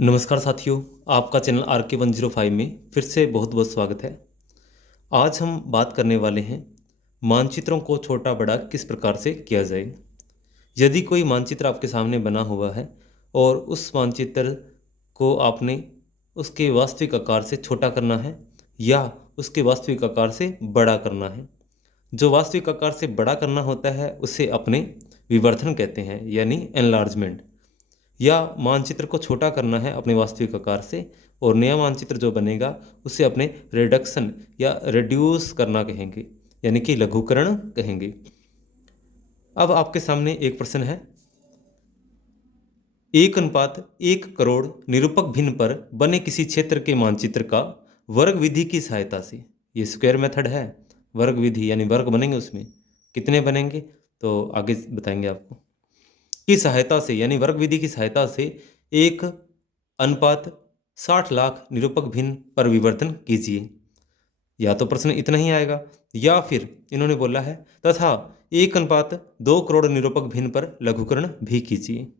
नमस्कार साथियों, आपका चैनल RK105 में फिर से बहुत बहुत स्वागत है। आज हम बात करने वाले हैं मानचित्रों को छोटा बड़ा किस प्रकार से किया जाए। यदि कोई मानचित्र आपके सामने बना हुआ है और उस मानचित्र को आपने उसके वास्तविक आकार से छोटा करना है या उसके वास्तविक आकार से बड़ा करना है। जो वास्तविक आकार से बड़ा करना होता है उसे अपने विवर्धन कहते हैं, यानी एनलार्जमेंट। या मानचित्र को छोटा करना है अपने वास्तविक आकार से और नया मानचित्र जो बनेगा उसे अपने रिडक्शन या रिड्यूस करना कहेंगे, यानी कि लघुकरण कहेंगे। अब आपके सामने एक प्रश्न है, 1:1 करोड़ निरूपक भिन्न पर बने किसी क्षेत्र के मानचित्र का वर्ग विधि की सहायता से, ये स्क्वायर मेथड है, वर्ग विधि यानी वर्ग बनेंगे, उसमें कितने बनेंगे तो आगे बताएंगे आपको, की सहायता से यानी वर्ग विधि की सहायता से 1:60 लाख निरूपक भिन्न पर विवर्धन कीजिए। या तो प्रश्न इतना ही आएगा या फिर इन्होंने बोला है तथा 1:2 करोड़ निरूपक भिन्न पर लघुकरण भी कीजिए।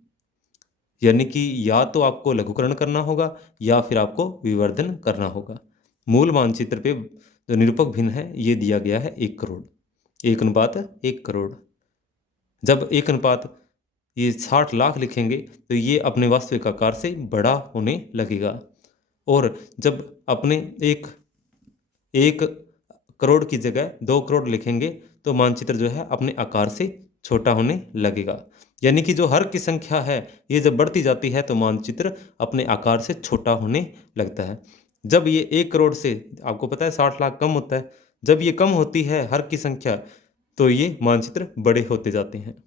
यानी कि या तो आपको लघुकरण करना होगा या फिर आपको विवर्धन करना होगा। मूल मानचित्र पे जो निरूपक भिन्न है ये दिया गया है 1 करोड़, 1:1 करोड़। जब 1 ये 60 लाख लिखेंगे तो ये अपने वास्तविक आकार से बड़ा होने लगेगा। और जब अपने एक करोड़ की जगह 2 करोड़ लिखेंगे तो मानचित्र जो है अपने आकार से छोटा होने लगेगा। यानी कि जो हर की संख्या है ये जब बढ़ती जाती है तो मानचित्र अपने आकार से छोटा होने लगता है। जब ये 1 करोड़ से, आपको पता है 60 लाख कम होता है, जब ये कम होती है हर की संख्या तो ये मानचित्र बड़े होते जाते हैं।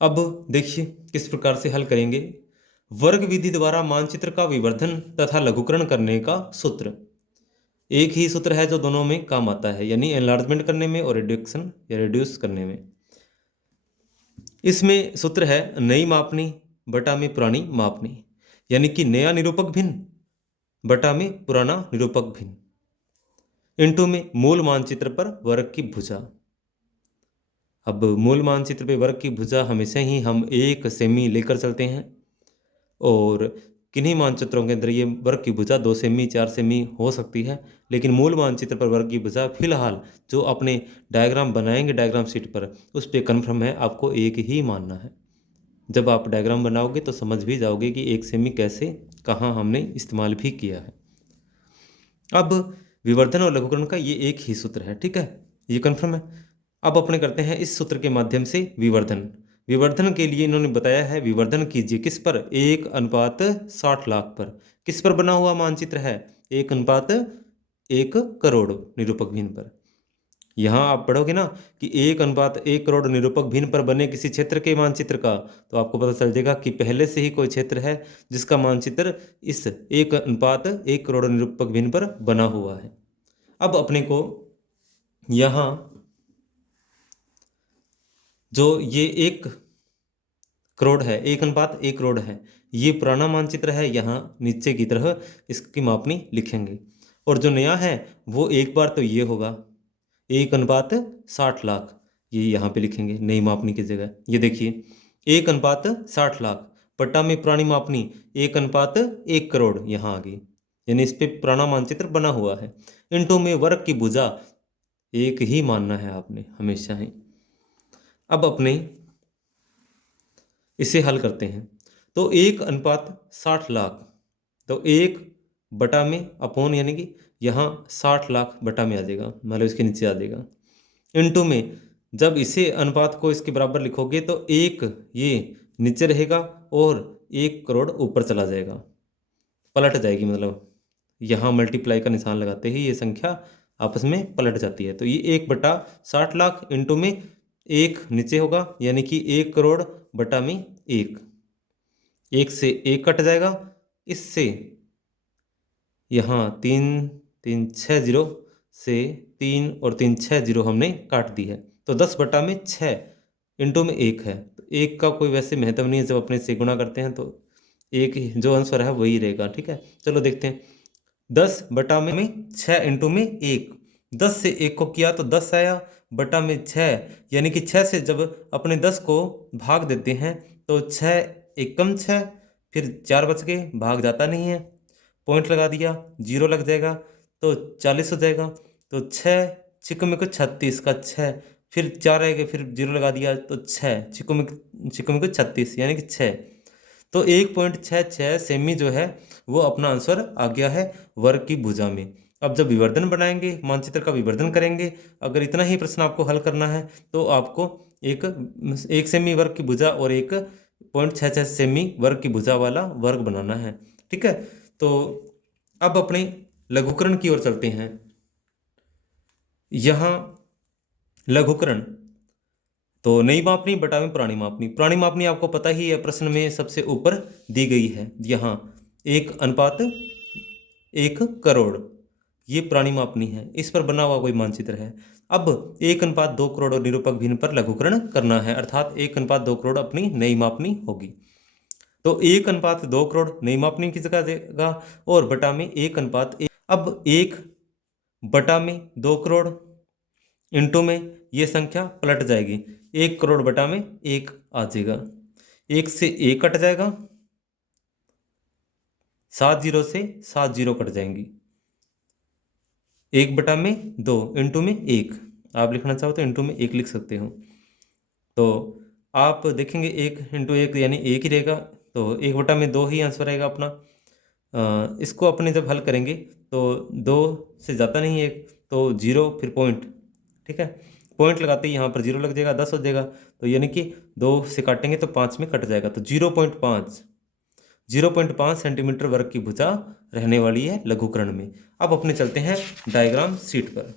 अब देखिए किस प्रकार से हल करेंगे। वर्ग विधि द्वारा मानचित्र का विवर्धन तथा लघुकरण करने का सूत्र एक ही सूत्र है जो दोनों में काम आता है, यानी एनलार्जमेंट करने में और रिडक्शन या रिड्यूस करने में। इसमें सूत्र है नई मापनी बटा में पुरानी मापनी, यानी कि नया निरूपक भिन्न बटा में पुराना निरूपक भिन्न इंटू में मूल मानचित्र पर वर्ग की भुजा। अब मूल मानचित्र पे वर्ग की भुजा हमेशा ही हम 1 सेमी लेकर चलते हैं और किन्हीं मानचित्रों के अंदर ये वर्ग की भुजा 2 सेमी 4 सेमी हो सकती है, लेकिन मूल मानचित्र पर वर्ग की भुजा फिलहाल जो अपने डायग्राम बनाएंगे डायग्राम शीट पर उस पर कन्फर्म है, आपको 1 ही मानना है। जब आप डायग्राम बनाओगे तो समझ भी जाओगे कि 1 सेमी कैसे कहाँ हमने इस्तेमाल भी किया है। अब विवर्धन और लघुकरण का ये एक ही सूत्र है, ठीक है, ये कन्फर्म है। अब अपने करते हैं इस सूत्र के माध्यम से विवर्धन। विवर्धन के लिए इन्होंने बताया है विवर्धन कीजिए किस पर, 1:60 लाख पर। किस पर बना हुआ मानचित्र है, 1:1 करोड़ निरूपक भिन्न पर। यहाँ आप पढ़ोगे ना कि 1:1 करोड़ निरूपक भिन्न पर बने किसी क्षेत्र के मानचित्र का, तो आपको पता चल जाएगा कि पहले से ही कोई क्षेत्र है जिसका मानचित्र इस 1:1 करोड़ निरूपक भिन्न पर बना हुआ है। अब अपने को यहाँ जो ये 1 करोड़ है, 1:1 करोड़ है, ये पुराना मानचित्र है, यहाँ नीचे की तरह इसकी मापनी लिखेंगे। और जो नया है वो एक बार तो ये होगा 1:60 लाख, ये यहाँ पे लिखेंगे नई मापनी की जगह। ये देखिए 1:60 लाख बटा में पुरानी मापनी 1:1 करोड़ यहाँ आ गई, यानी इस पे पुराना मानचित्र बना हुआ है। इंटू में वर्ग की भुजा 1 ही मानना है आपने हमेशा ही। अब अपने इसे हल करते हैं तो 1:60 लाख, तो 1 बटा में अपोन, यानी कि यहाँ 60 लाख बटा में आ जाएगा, मतलब इसके नीचे आ जाएगा। इंटू में जब इसे अनुपात को इसके बराबर लिखोगे तो 1 ये नीचे रहेगा और 1 करोड़ ऊपर चला जाएगा, पलट जाएगी, मतलब यहाँ मल्टीप्लाई का निशान लगाते ही ये संख्या आपस में पलट जाती है। तो ये 1/60 लाख इंटू में 1 नीचे होगा, यानी कि 1 करोड़ बटा में 1 से 1 कट जाएगा, इससे यहाँ 3 3 6 0 से 3 और 3 6 0 हमने काट दी है, तो 10 बटा में 6 इंटू में 1 है। तो 1 का कोई वैसे महत्व नहीं है, जब अपने से गुणा करते हैं तो 1 जो आंसर है वही रहेगा, ठीक है। चलो देखते हैं, 10 बटा में 6 इंटू में 1, 10 से 1 को किया तो 10 आया बटा में 6, यानी कि 6 से जब अपने 10 को भाग देते हैं तो 6 एकम 6, फिर 4 बच गए, भाग जाता नहीं है, पॉइंट लगा दिया, 0 लग जाएगा तो 40 हो जाएगा। तो 6 छिको को 36 का 6, फिर 4 रह गए, फिर 0 लगा दिया तो 6 छिको को 36 यानी कि 6। तो 1.66 सेमी जो है वो अपना आंसर आ गया है वर्ग की भुजा में। अब जब विवर्धन बनाएंगे, मानचित्र का विवर्धन करेंगे, अगर इतना ही प्रश्न आपको हल करना है तो आपको एक सेमी वर्ग की भुजा और 1.66 सेमी वर्ग की भुजा वाला वर्ग बनाना है। ठीक है, तो अब अपने लघुकरण की ओर चलते हैं। यहाँ लघुकरण तो नई मापनी बटा में पुरानी मापनी। पुरानी मापनी आपको पता ही है, प्रश्न में सबसे ऊपर दी गई है। यहाँ 1:1 करोड़, ये पुरानी मापनी है, इस पर बना हुआ कोई मानचित्र है। अब 1:2 करोड़ और निरूपक भिन्न पर लघुकरण करना है, अर्थात 1:2 करोड़ अपनी नई मापनी होगी। तो 1:2 करोड़ नई मापनी की जगह देगा और बटा में 1:1। अब 1/2 करोड़ इंटू में ये संख्या पलट जाएगी, 1 करोड़ बटा में 1 आ जाएगा, 1 से 1 कट जाएगा, 7 जीरो से 7 जीरो कट जाएंगी, 1/2 इंटू में 1। आप लिखना चाहो तो इंटू में 1 लिख सकते हो। तो आप देखेंगे 1 इंटू 1 यानी 1 ही रहेगा, तो 1/2 ही आंसर रहेगा अपना। इसको अपने जब हल करेंगे तो 2 से ज़्यादा नहीं है, तो 0 फिर पॉइंट। ठीक है, पॉइंट लगाते ही यहाँ पर 0 लग जाएगा, 10 हो जाएगा, तो यानी कि 2 से काटेंगे तो 5 में कट जाएगा, तो 0.5 सेंटीमीटर वर्ग की भुजा रहने वाली है लघुकरण में। अब अपने चलते हैं डायग्राम शीट पर।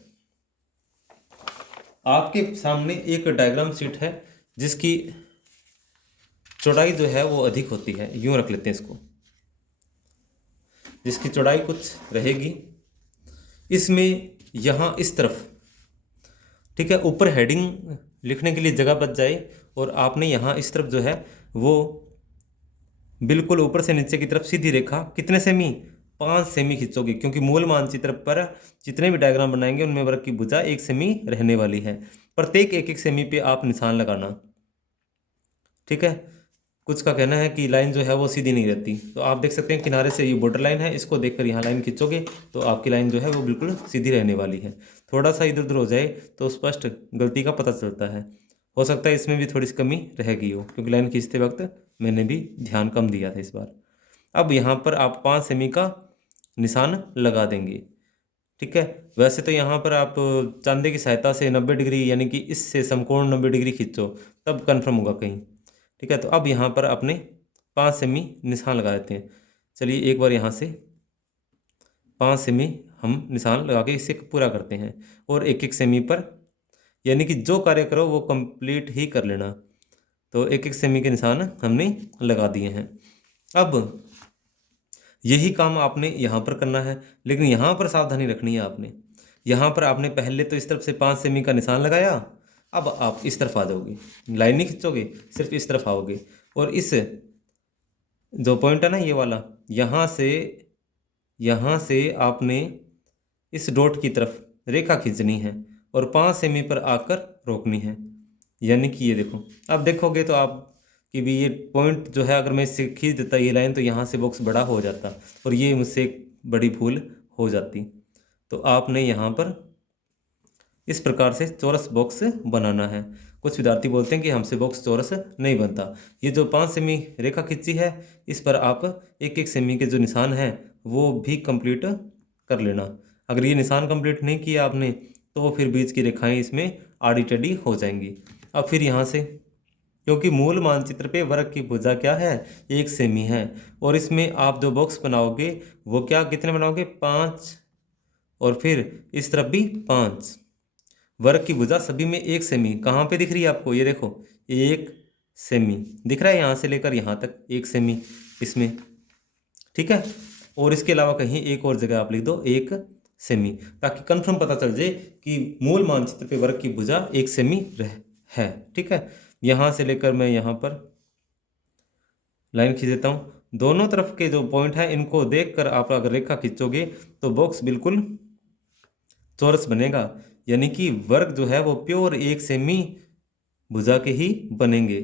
आपके सामने एक डायग्राम शीट है जिसकी चौड़ाई जो है वो अधिक होती है, यूं रख लेते हैं इसको, जिसकी चौड़ाई कुछ रहेगी। इसमें यहाँ इस तरफ, ठीक है, ऊपर हेडिंग लिखने के लिए जगह बच जाए, और आपने यहाँ इस तरफ जो है वो बिल्कुल ऊपर से नीचे की तरफ सीधी रेखा कितने सेमी, 5 सेमी खींचोगे, क्योंकि मूल मानचित्र पर जितने भी डायग्राम बनाएंगे उनमें वर्ग की भुजा 1 सेमी रहने वाली है। प्रत्येक 1-1 सेमी पे आप निशान लगाना। ठीक है, कुछ का कहना है कि लाइन जो है वो सीधी नहीं रहती, तो आप देख सकते हैं किनारे से ये बॉर्डर लाइन है, इसको देखकर यहाँ लाइन खींचोगे तो आपकी लाइन जो है वो बिल्कुल सीधी रहने वाली है। थोड़ा सा इधर उधर हो जाए तो स्पष्ट गलती का पता चलता है, हो सकता है इसमें भी थोड़ी सी कमी रहेगी हो, क्योंकि लाइन खींचते वक्त मैंने भी ध्यान कम दिया था इस बार। अब यहाँ पर आप 5 सेमी का निशान लगा देंगे। ठीक है, वैसे तो यहाँ पर आप चांदे की सहायता से 90 डिग्री यानी कि इससे समकोण 90 डिग्री खींचो तब कन्फर्म होगा कहीं। ठीक है, तो अब यहाँ पर अपने 5 सेमी निशान लगा देते हैं। चलिए एक बार यहाँ से 5 सेमी हम निशान लगा के इसे पूरा करते हैं, और 1-1 सेमी पर यानी कि जो कार्य करो वो कंप्लीट ही कर लेना। तो 1-1 सेमी के निशान हमने लगा दिए हैं। अब यही काम आपने यहाँ पर करना है, लेकिन यहाँ पर सावधानी रखनी है आपने। यहाँ पर आपने पहले तो इस तरफ से 5 सेमी का निशान लगाया, अब आप इस तरफ आ जाओगे, लाइन नहीं खींचोगे, सिर्फ इस तरफ आओगे, और इस जो पॉइंट है ना ये वाला, यहाँ से आपने इस डॉट की तरफ रेखा खींचनी है और 5 सेमी पर आकर रोकनी है। यानी कि ये देखो, अब देखोगे तो आप कि भी ये पॉइंट जो है अगर मैं इससे खींच देता ये लाइन तो यहाँ से बॉक्स बड़ा हो जाता, और ये मुझसे एक बड़ी भूल हो जाती। तो आपने यहाँ पर इस प्रकार से चौरस बॉक्स बनाना है। कुछ विद्यार्थी बोलते हैं कि हमसे बॉक्स चौरस नहीं बनता। ये जो 5 सेमी रेखा खींची है इस पर आप 1-1 सेमी के जो निशान हैं वो भी कंप्लीट कर लेना। अगर ये निशान कंप्लीट नहीं किया आपने तो फिर बीच की रेखाएं इसमें आड़ी टेढ़ी हो जाएंगी। अब फिर यहाँ से, क्योंकि मूल मानचित्र पे वर्ग की भुजा क्या है, 1 सेमी है, और इसमें आप जो बॉक्स बनाओगे वो क्या कितने बनाओगे, 5, और फिर इस तरफ भी 5। वर्ग की भुजा सभी में 1 सेमी कहाँ पे दिख रही है आपको, ये देखो 1 सेमी दिख रहा है, यहाँ से लेकर यहाँ तक 1 सेमी इसमें। ठीक है, और इसके अलावा कहीं एक और जगह आप लिख दो 1 सेमी, ताकि कंफर्म पता चल जाए कि मूल मानचित्र पे वर्ग की भुजा 1 सेमी है। ठीक है, यहाँ से लेकर मैं यहाँ पर लाइन खींच देता हूँ। दोनों तरफ के जो पॉइंट है इनको देखकर आप अगर रेखा खींचोगे तो बॉक्स बिल्कुल चौरस बनेगा, यानी कि वर्ग जो है वो प्योर 1 सेमी भुजा के ही बनेंगे।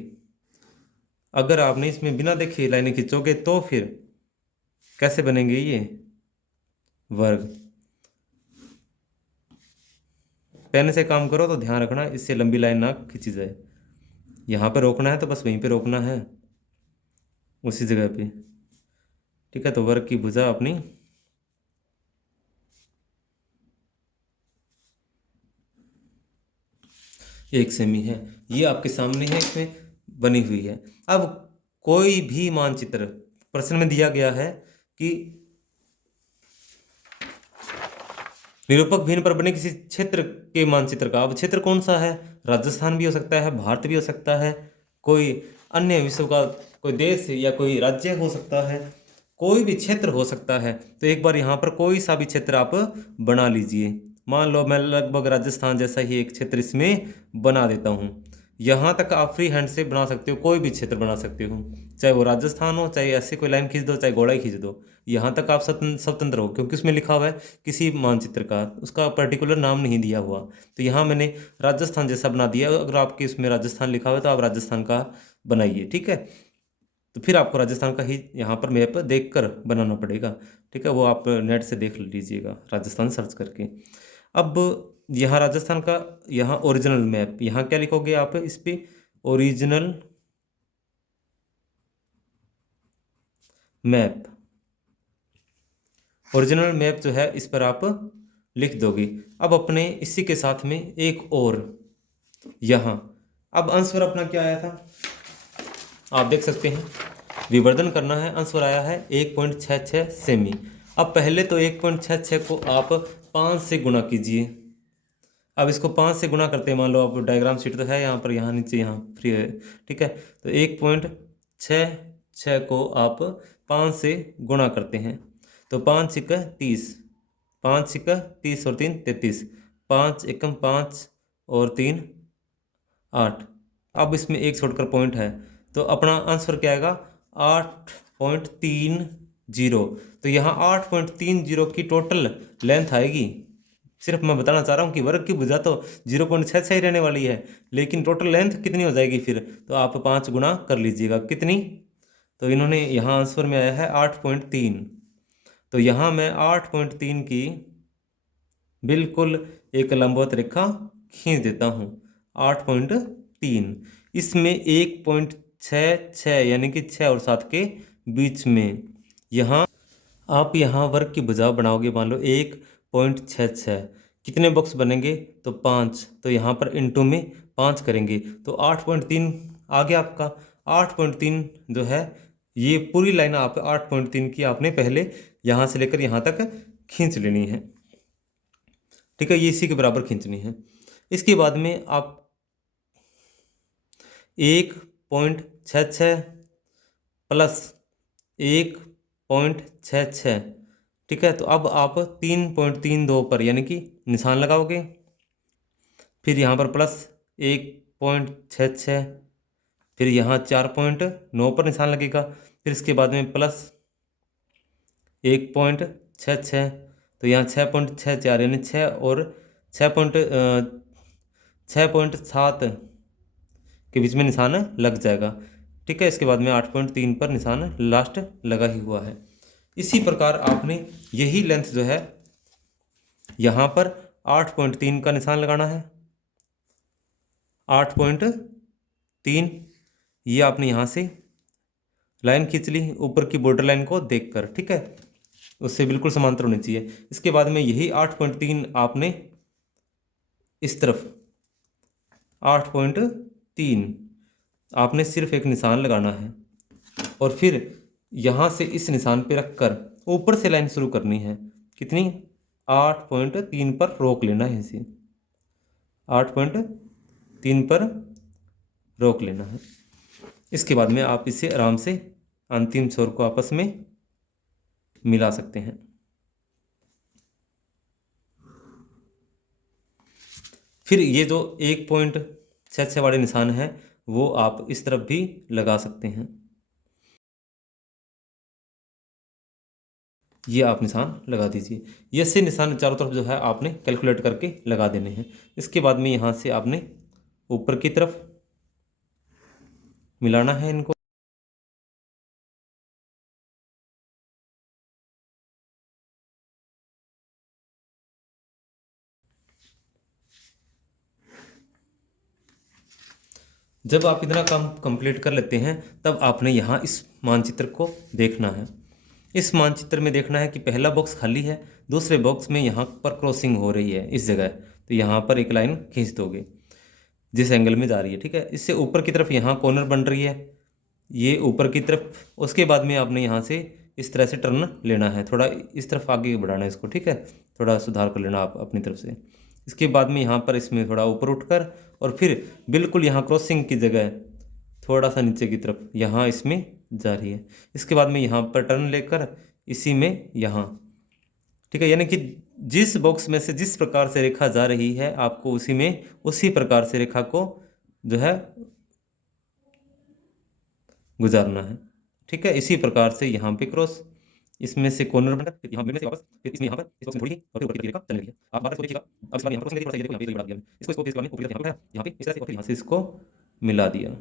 अगर आपने इसमें बिना देखे लाइनें खींचोगे तो फिर कैसे बनेंगे ये वर्ग। पेन से काम करो तो ध्यान रखना इससे लंबी लाइन ना खींची जाए। यहाँ पे रोकना है तो बस वहीं पे रोकना है, उसी जगह पे। ठीक है, तो वर्ग की भुजा अपनी 1 सेमी है। ये आपके सामने है, इसमें बनी हुई है। अब कोई भी मानचित्र प्रश्न में दिया गया है कि निरूपक भिन्न पर बने किसी क्षेत्र के मानचित्र का। अब क्षेत्र कौन सा है? राजस्थान भी हो सकता है, भारत भी हो सकता है, कोई अन्य विश्व का कोई देश या कोई राज्य हो सकता है, कोई भी क्षेत्र हो सकता है। तो एक बार यहाँ पर कोई सा भी क्षेत्र आप बना लीजिए। मान लो मैं लगभग राजस्थान जैसा ही एक क्षेत्र इसमें बना देता हूँ। यहाँ तक आप फ्री हैंड से बना सकते हो, कोई भी क्षेत्र बना सकते हो, चाहे वो राजस्थान हो, चाहे ऐसे कोई लाइन खींच दो, चाहे गोला ही खींच दो। यहाँ तक आप स्वतंत्र हो, क्योंकि उसमें लिखा हुआ है किसी मानचित्र का, उसका पर्टिकुलर नाम नहीं दिया हुआ। तो यहाँ मैंने राजस्थान जैसा बना दिया। अगर आपके इसमें राजस्थान लिखा हुआ है तो आप राजस्थान का बनाइए। ठीक है, तो फिर आपको राजस्थान का ही यहाँ पर मैप देख कर बनाना पड़ेगा। ठीक है, वो आप नेट से देख लीजिएगा, राजस्थान सर्च करके। अब यहाँ राजस्थान का, यहाँ ओरिजिनल मैप, यहाँ क्या लिखोगे आप इस पे? Original map. ओरिजिनल मैप जो है इस पर आप लिख दोगे। अब अपने इसी के साथ में एक और यहाँ, अब अंश अपना क्या आया था आप देख सकते हैं, विवर्धन करना है। अंश आया है 1.66 सेमी। अब पहले तो 1.66 को आप 5 से गुणा कीजिए। अब इसको 5 से गुणा करते हैं, मान लो आप डायग्राम शीट तो है यहाँ पर, यहाँ नीचे यहाँ फ्री है। ठीक है, तो 1.66 को आप 5 से गुणा करते हैं तो 5 छिक्का 30, 5 छिक्का 30 और 3 33, 5 एकम 5 और 3 8। अब इसमें एक छोड़कर पॉइंट है, तो अपना आंसर क्या आएगा? 8.30। तो यहाँ 8.30 की टोटल लेंथ आएगी। सिर्फ मैं बताना चाह रहा हूँ कि वर्ग की भुजा तो 0.66 ही रहने वाली है, लेकिन टोटल लेंथ कितनी हो जाएगी फिर? तो आप 5 गुना कर लीजिएगा। कितनी? तो इन्होंने यहाँ आंसर में आया है 8.3। तो यहाँ मैं 8.3 की बिल्कुल एक लंबवत रेखा खींच देता हूँ। 8.3, इसमें 1.66 यानी कि 6 और 7 के बीच में यहाँ आप यहाँ वर्ग की भुजा बनाओगे। मान लो 1.66, कितने बॉक्स बनेंगे? तो 5। तो यहाँ पर इंटू में 5 करेंगे तो 8.3 आ गया आपका। 8.3 जो है ये पूरी लाइन आप 8.3 की आपने पहले यहाँ से लेकर यहाँ तक खींच लेनी है। ठीक है, ये इसी के बराबर खींचनी है। इसके बाद में आप 1.66 प्लस 1.66, ठीक है, तो अब आप 3.32 पर यानी कि निशान लगाओगे। फिर यहाँ पर प्लस 1.66, फिर यहाँ 4.9 पर निशान लगेगा। फिर इसके बाद में प्लस 1.66, तो यहाँ 6.64 यानी 6 और 6.7 के बीच में निशान लग जाएगा। ठीक है, इसके बाद में 8.3 पर निशान लास्ट लगा ही हुआ है। इसी प्रकार आपने यही लेंथ जो है यहाँ पर 8.3 का निशान लगाना है। 8.3 ये आपने यहाँ से लाइन खींच ली ऊपर की बॉर्डर लाइन को देखकर। ठीक है, उससे बिल्कुल समांतर होनी चाहिए। इसके बाद में यही 8.3 आपने इस तरफ 8.3 आपने सिर्फ एक निशान लगाना है और फिर यहाँ से इस निशान पे रखकर ऊपर से लाइन शुरू करनी है। कितनी? 8.3 पर रोक लेना है इसे। 8.3 पर रोक लेना है। इसके बाद में आप इसे आराम से अंतिम छोर को आपस में मिला सकते हैं। फिर ये जो 1.66 वाले निशान है वो आप इस तरफ भी लगा सकते हैं। ये आप निशान लगा दीजिए। ये से निशान चारों तरफ जो है आपने कैलकुलेट करके लगा देने हैं। इसके बाद में यहाँ से आपने ऊपर की तरफ मिलाना है इनको। जब आप इतना काम कंप्लीट कर लेते हैं तब आपने यहाँ इस मानचित्र को देखना है। इस मानचित्र में देखना है कि पहला बॉक्स खाली है, दूसरे बॉक्स में यहाँ पर क्रॉसिंग हो रही है इस जगह, तो यहाँ पर एक लाइन खींच दोगे जिस एंगल में जा रही है, ठीक है। इससे ऊपर की तरफ यहाँ कॉर्नर बन रही है, ये ऊपर की तरफ। उसके बाद में आपने यहाँ से इस तरह से टर्न लेना है, थोड़ा इस तरफ आगे बढ़ाना है इसको, ठीक है। थोड़ा सुधार कर लेना आप अपनी तरफ से। इसके बाद में यहाँ पर इसमें थोड़ा ऊपर उठकर और फिर बिल्कुल यहाँ क्रॉसिंग की जगह थोड़ा सा नीचे की तरफ यहाँ इसमें जा रही है। इसके बाद में यहाँ पर टर्न लेकर इसी में यहाँ, ठीक है। यानी कि जिस बॉक्स में से जिस प्रकार से रेखा जा रही है आपको उसी में उसी प्रकार से रेखा को जो है गुजारना है, ठीक है। इसी प्रकार से यहाँ पे क्रॉस, इसमें से कॉर्नर बनकर फिर यहाँ से वापस, फिर इसमें यहाँ पर इस बॉक्स में थोड़ी और फिर ऊपर की रेखा चलने लगी है। आप बात इसको देखिएगा। अब इस बार यहाँ क्रॉसिंग देखिए, थोड़ा सा ये देखो यहाँ पे ये बढ़ा दिया मैंने इसको इसके बाद में ऊपर की तरफ यहाँ पे उठाया, यहाँ पे इस तरह से और फिर यहाँ से इसको मिला दिया।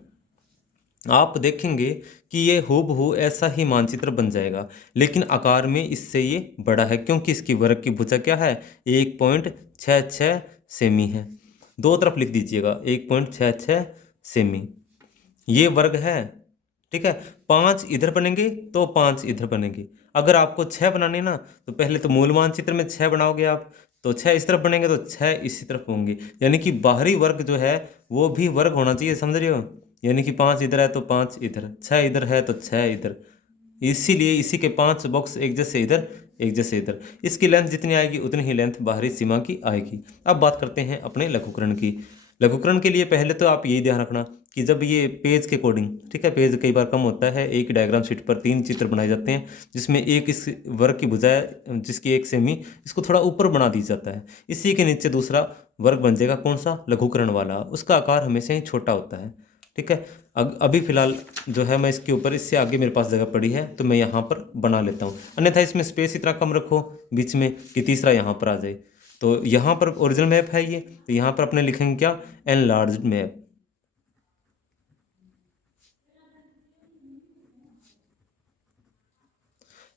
आप देखेंगे कि ये हूबहू ऐसा ही मानचित्र बन जाएगा, लेकिन आकार में इससे ये बड़ा है क्योंकि इसकी वर्ग की भुजा क्या है, 1.66 सेमी है। दो तरफ लिख दीजिएगा 1.66 सेमी, ये वर्ग है, ठीक है। 5 इधर बनेंगे तो 5 इधर बनेंगे। अगर आपको 6 बनाने ना तो पहले तो मूल मानचित्र में 6 बनाओगे आप, तो 6 इस तरफ बनेंगे तो 6 इसी तरफ होंगे। यानी कि बाहरी वर्ग जो है वो भी वर्ग होना चाहिए, समझ रहे हो। यानी कि 5 इधर है तो 5 इधर, 6 इधर है तो 6 इधर। इसीलिए इसी के 5 बॉक्स एक जैसे इधर एक जैसे इधर। इसकी लेंथ जितनी आएगी उतनी ही लेंथ बाहरी सीमा की आएगी। अब बात करते हैं अपने लघुकरण की। लघुकरण के लिए पहले तो आप यही ध्यान रखना कि जब ये पेज के अकॉर्डिंग, ठीक है, पेज कई बार कम होता है, एक डायग्राम शीट पर 3 चित्र बनाए जाते हैं जिसमें एक इस वर्ग की भुजाएं जिसकी 1 सेमी, इसको थोड़ा ऊपर बना दी जाता है। इसी के नीचे दूसरा वर्ग बन जाएगा, कौन सा, लघुकरण वाला। उसका आकार हमेशा ही छोटा होता है, ठीक है। अभी फिलहाल जो है मैं इसके ऊपर, इससे आगे मेरे पास जगह पड़ी है तो मैं यहाँ पर बना लेता हूँ। अन्यथा इसमें स्पेस इतना कम रखो बीच में कि तीसरा यहाँ पर आ जाए। तो यहाँ पर ओरिजिनल मैप है ये, तो यहाँ पर अपने लिखेंगे क्या, एनलार्ज्ड मैप।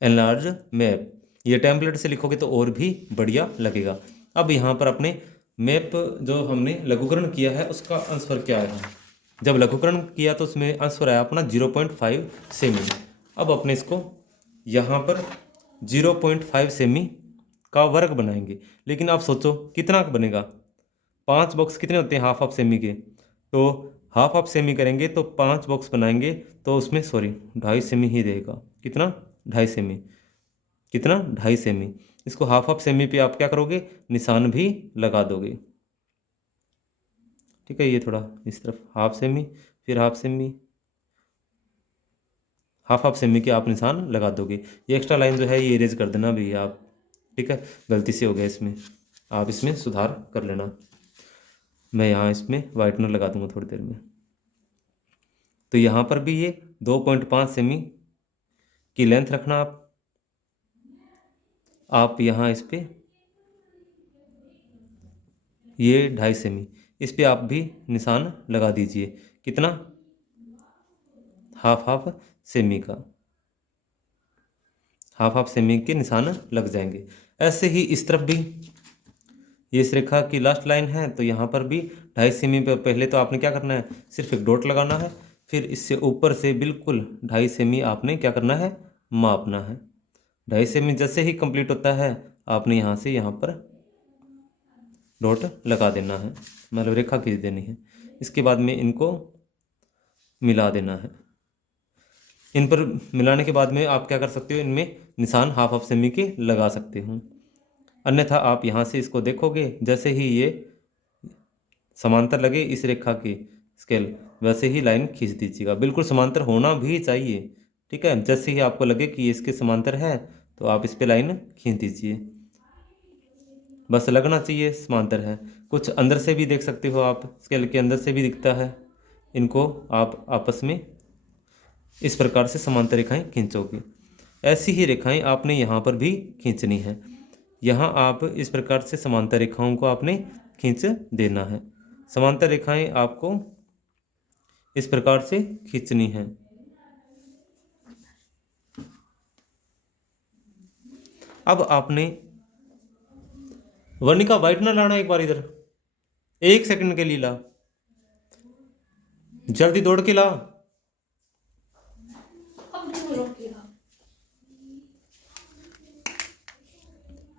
एनलार्ज मैप, ये टेम्पलेट से लिखोगे तो और भी बढ़िया लगेगा। अब यहाँ पर अपने मैप जो हमने लघुकरण किया है उसका आंसर क्या है। जब लघुकरण किया तो उसमें आंसर आया अपना 0.5 सेमी। अब अपने इसको यहाँ पर 0.5 सेमी का वर्ग बनाएंगे। लेकिन आप सोचो कितना बनेगा, 5 बॉक्स कितने होते हैं हाफ ऑफ सेमी के, तो हाफ ऑफ सेमी करेंगे तो 5 बॉक्स बनाएंगे तो उसमें सॉरी 2.5 सेमी ही रहेगा। कितना, 2.5 सेमी। कितना, 2.5 सेमी। इसको हाफ ऑफ सेमी पे आप क्या करोगे, निशान भी लगा दोगे, ठीक है। ये थोड़ा इस तरफ हाफ सेमी, फिर half semi, half of semi के आप निशान लगा दोगे। ये एक्स्ट्रा लाइन जो है ये इरेज कर देना भैया आप, ठीक है, गलती से हो गया इसमें, आप इसमें सुधार कर लेना। मैं यहाँ इसमें वाइटनर लगा दूंगा थोड़ी देर में। तो यहाँ पर भी ये 2.5 सेमी की लेंथ रखना आप यहाँ इस पे ये 2.5 सेमी, इस पे आप भी निशान लगा दीजिए। कितना, हाफ हाफ सेमी का, हाफ हाफ सेमी के निशान लग जाएंगे। ऐसे ही इस तरफ भी ये इस रेखा की लास्ट लाइन है तो यहाँ पर भी 2.5 सेमी पे पहले तो आपने क्या करना है, सिर्फ एक डॉट लगाना है। फिर इससे ऊपर से बिल्कुल 2.5 सेमी आपने क्या करना है, मापना है। 2.5 सेमी जैसे ही कंप्लीट होता है आपने यहाँ से यहाँ पर डॉट लगा देना है, मतलब रेखा खींच देनी है। इसके बाद में इनको मिला देना है। इन पर मिलाने के बाद में आप क्या कर सकते हो, इनमें निशान हाफ हाफ सेमी के लगा सकते हो। अन्यथा आप यहाँ से इसको देखोगे, जैसे ही ये समांतर लगे इस रेखा की स्केल, वैसे ही लाइन खींच दीजिएगा। बिल्कुल समांतर होना भी चाहिए, ठीक है। जैसे ही आपको लगे कि इसके समांतर है तो आप इस पे लाइन खींच दीजिए, बस लगना चाहिए समांतर है। कुछ अंदर से भी देख सकते हो आप, स्केल के अंदर से भी दिखता है। इनको आप आपस में इस प्रकार से समांतर रेखाएं खींचोगे। ऐसी ही रेखाएं आपने यहाँ पर भी खींचनी है। यहाँ आप इस प्रकार से समांतर रेखाओं को आपने खींच देना है। समांतर रेखाएं आपको इस प्रकार से खींचनी है। अब आपने वर्णिका वाइटनर लाना, एक बार इधर 1 सेकंड के लिए ला। जल्दी दौड़ के ला। अब क्यों रोकेगा?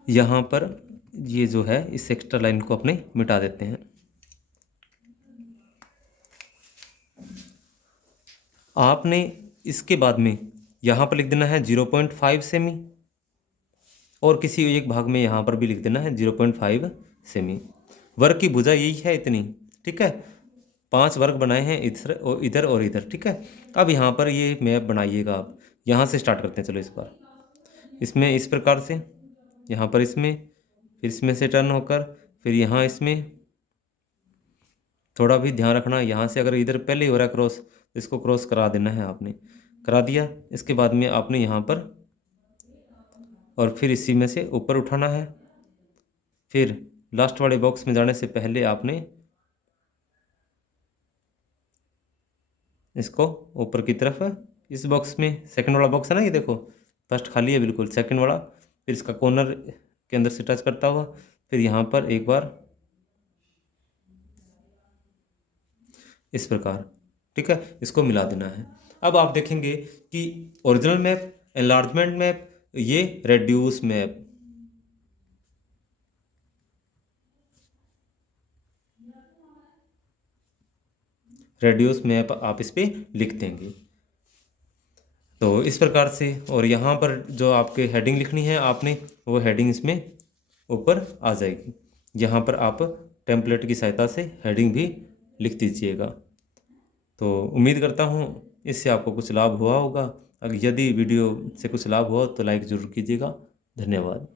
यहाँ पर ये जो है इस एक्स्ट्रा लाइन को अपने मिटा देते हैं। आपने इसके बाद में यहाँ पर लिख देना है 0.5 सेमी, और किसी एक भाग में यहाँ पर भी लिख देना है 0.5 सेमी। वर्ग की भुजा यही है इतनी, ठीक है। 5 वर्ग बनाए हैं इधर और इधर, ठीक है। अब यहाँ पर ये मैप बनाइएगा आप। यहाँ से स्टार्ट करते हैं, चलो इस बार इसमें इस प्रकार से, यहाँ पर इसमें, फिर इसमें से टर्न होकर, फिर यहाँ इसमें थोड़ा भी ध्यान रखना, यहाँ से अगर इधर पहले ही हो रहा है क्रॉस तो इसको क्रॉस करा देना है आपने। करा दिया, इसके बाद में आपने यहाँ पर और फिर इसी में से ऊपर उठाना है। फिर लास्ट वाले बॉक्स में जाने से पहले आपने इसको ऊपर की तरफ, इस बॉक्स में सेकंड वाला बॉक्स है ना, ये देखो फर्स्ट खाली है बिल्कुल, सेकंड वाला, फिर इसका कॉर्नर के अंदर से टच करता हुआ, फिर यहाँ पर एक बार इस प्रकार, ठीक है, इसको मिला देना है। अब आप देखेंगे कि ओरिजिनल मैप, एनलार्जमेंट मैप, ये रेड्यूस मैप, रेड्यूस मैप आप इस पर लिख देंगे। तो इस प्रकार से, और यहाँ पर जो आपके हेडिंग लिखनी है आपने, वो हेडिंग इसमें ऊपर आ जाएगी। यहाँ पर आप टेम्पलेट की सहायता से हेडिंग भी लिख दीजिएगा। तो उम्मीद करता हूँ इससे आपको कुछ लाभ हुआ होगा। अगर यदि वीडियो से कुछ लाभ हुआ तो लाइक ज़रूर कीजिएगा। धन्यवाद।